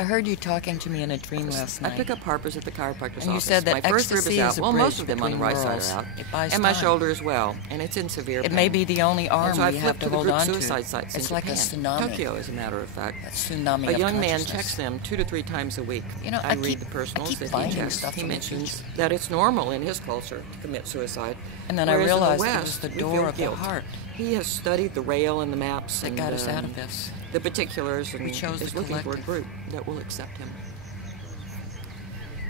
I heard you talking to me in a dream last night. I pick up Harper's at the chiropractor's and you office. said that my first rib is ecstasy out. is a Well, bridge most of them on the between right worlds. side are out. It buys And my time. shoulder as well. And it's in severe pain. It may be the only arm and so I we have flipped to to the hold group on to. suicide sites It's in like Japan. a tsunami. Tokyo, as a matter of fact. A tsunami A of young man consciousness. checks them 2 to 3 times a week. You know, I read the I personals keep that he finding checks. stuff He from the mentions future. that it's normal in his culture to commit suicide. And then I whereas in the realized it West, was the we door feel of the guilt. heart He has studied the rail and the maps that and got us out of this. the particulars, and We chose is the looking for a collective. group that will accept him.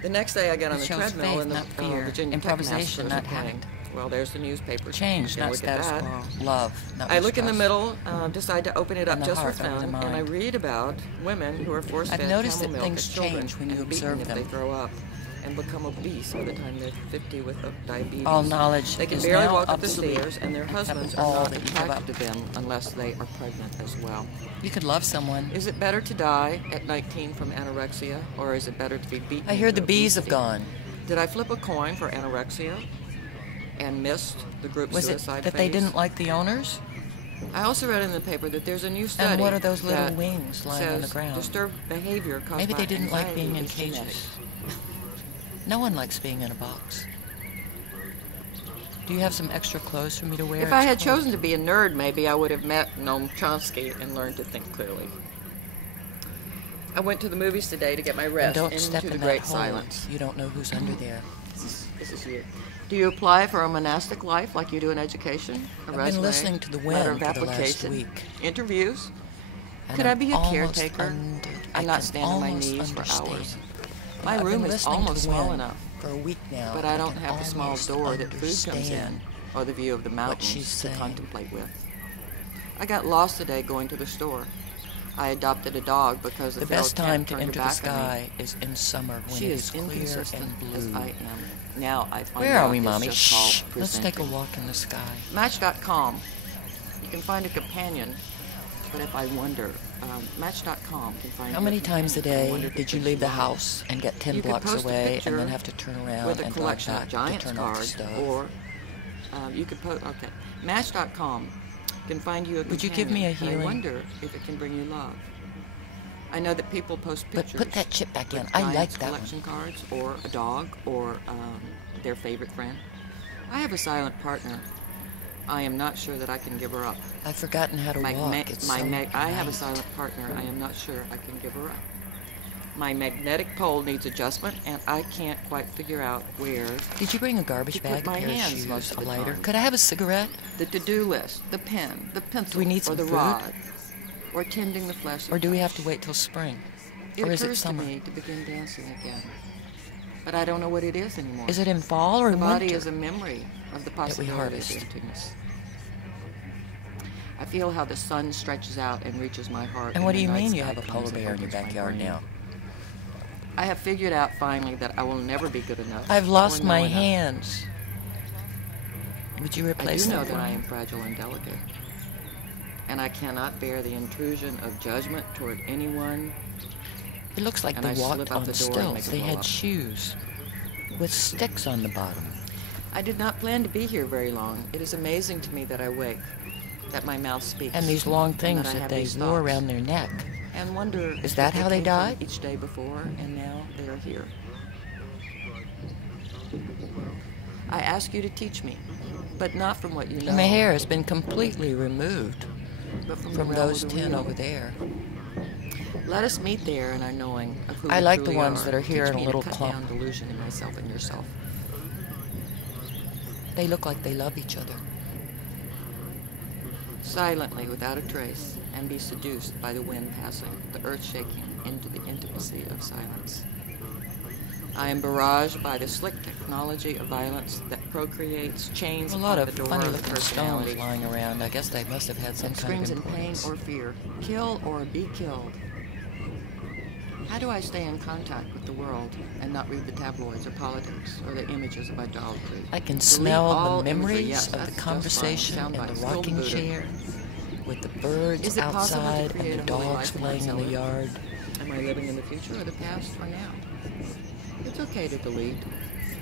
The next day I get on It the shows treadmill faith, and the not fear. Virginia Tech Improvisation, Masters are not playing. habit. Well, there's the newspapers. Change, You can not look at status that. quo. Love, not I look in the mistrust. middle, decide to open it up And the just for heart over the fun, and I mind. read about women who are force-fed I've noticed camel that milk things as children change when you and beaten observe if them. they throw up and become obese by the time they're 50 with diabetes. All knowledge They can is barely now walk up the obsolete. stairs, and their husbands are all not that you give attracted up. to them unless they are pregnant as well. You could love someone. Is it better to die at 19 from anorexia, or is it better to be beaten? I hear the to bees have obesity? gone. Did I flip a coin for anorexia and missed the group Was it suicide that phase? they didn't like the owners? I also read in the paper that there's a new study. And what are those little that wings lying on the says ground? disturbed behavior caused Maybe by they didn't like anxiety being in is genetic. cages. No one likes being in a box. Do you have some extra clothes for me to wear? If I It's had cold. chosen to be a nerd, maybe I would have met Noam Chomsky and learned to think clearly. I went to the movies today to get my And rest don't into step the in great that hole. silence. You don't know who's under there. This is you. Do you apply for a monastic life like you do in education? A I've resume, been listening to the letter wind of for the last application, week. interviews? And Could I I'm be a almost caretaker? I I'm not can standing on my almost knees for understand. hours. My I've room been is listening to almost the small wind enough, for a week now. but I don't can have the small almost door that food comes in, understand. or the view of the mountains she's to saying. contemplate with. I got lost today going to the store. I adopted a dog because The the best feral time cat to turned enter her the back on me. sky is in summer when She it is is clear inconsistent and as blue. I am. Now I find Where out are we, it's Mommy? just called Shh. Let's take a presenting. walk in the sky. Match.com. You can find a companion, but if I wonder, Match.com can find How you a many times a companion. I day wonder if did you it's leave the love. house and get 10 You could blocks post a away picture and then have to turn around with a and drive collection back of to Giants turn off the cards, stove? or you could post. Okay, Match.com can find you a Would you companion, give me a but healing? I wonder if it can bring you love. I know that people post But pictures. put that chip back in. with I like Giants that one. collection cards, or a dog, or their favorite friend. I have a silent partner. I am not sure that I can give her up. I've forgotten how to walk. It's so I have a nice. silent partner. I am not sure I can give her up. My magnetic pole needs adjustment, and I can't quite figure out where. Did you bring a garbage To put bag, a my pair of hands shoes, most of a the lighter? time. Could I have a cigarette? The to-do list, the pen, the pencil, Do we need or some the food? rod, or tending the flesh. Or do we have to wait till spring? It Or is it occurs to summer? me to begin dancing again, but I don't know what it is anymore. Is it in fall or The in body winter? is a memory of the we possibility of harvest. emptiness. I feel how the sun stretches out and reaches my heart. And what do the you night mean you sky have a comes polar and bear in your opens my backyard brain. now? I have figured out finally that I will never be good enough. I've lost or know my enough. hands. Would you I replace do know them that for I me? am fragile and delicate, and I cannot bear the intrusion of judgment toward anyone. It looks like and they I slip walked out on the door and make stilts. it They blow had up. shoes with sticks on the bottom. I did not plan to be here very long. It is amazing to me that I wake, that my mouth speaks, And these long and things I that have they these wore thoughts, around their neck. and wonder Is if that how they came from died? each day before, and now they are here. I ask you to teach me, but not from what you know. And my hair has been completely removed but from, from the realm those of the 10 real. over there. Let us meet there in our knowing of who I we like the truly ones are. that are here Teach in a me little to cut clump. down delusion in myself and yourself. They look like they love each other. Silently, without a trace, and be seduced by the wind passing, the earth shaking into the intimacy of silence. I am barraged by the slick technology of violence that procreates, chains A lot upon of the door funny of the looking personality, stones lying around. I guess they must have had some and kind screams of in pain importance. or fear. Kill or be killed. How do I stay in contact with the world and not read the tabloids or politics or the images of idolatry? I can Delete smell all the imagery. memories Yes, of that's the just conversation fine. in Soundbites. the Still rocking Buddha. chair with the birds Is it possible to outside create and the a holy dogs life for playing in the myself? yard. Am I living in the future or the past or now? It's okay to delete.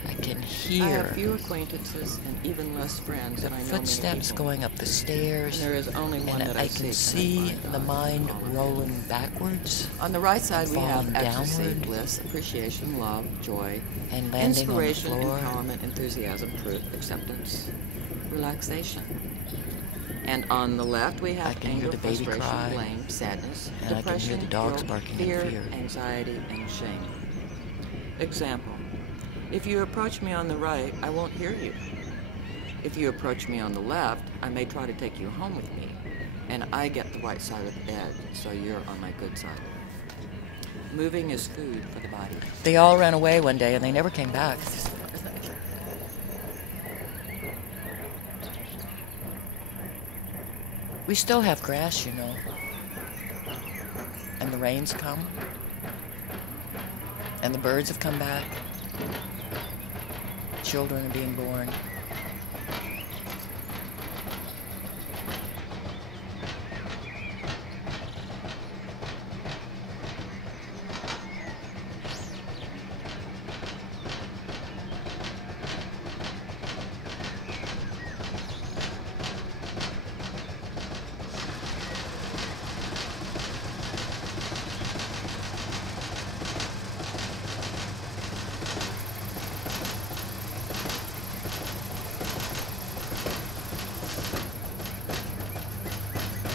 I can I hear have few acquaintances and even less friends the than I know footsteps many people. going up the stairs, And there is only one and that I seek, can and see I the find mind all of rolling these. backwards On the right side, we have falling ecstasy, downward, bliss, appreciation, love, joy, and landing on the inspiration, floor. empowerment, enthusiasm, truth, acceptance, relaxation. And on the left, we I have can hear anger, the baby frustration, cry, blame, sadness, and I can hear depression, the dogs guilt, barking in fear, fear. anxiety, and shame. Example: if you approach me on the right, I won't hear you. If you approach me on the left, I may try to take you home with me, and I get the right side of the bed, so you're on my good side. Moving is food for the body. They all ran away one day and they never came back. We still have grass, you know. And the rains come. And the birds have come back. Children are being born.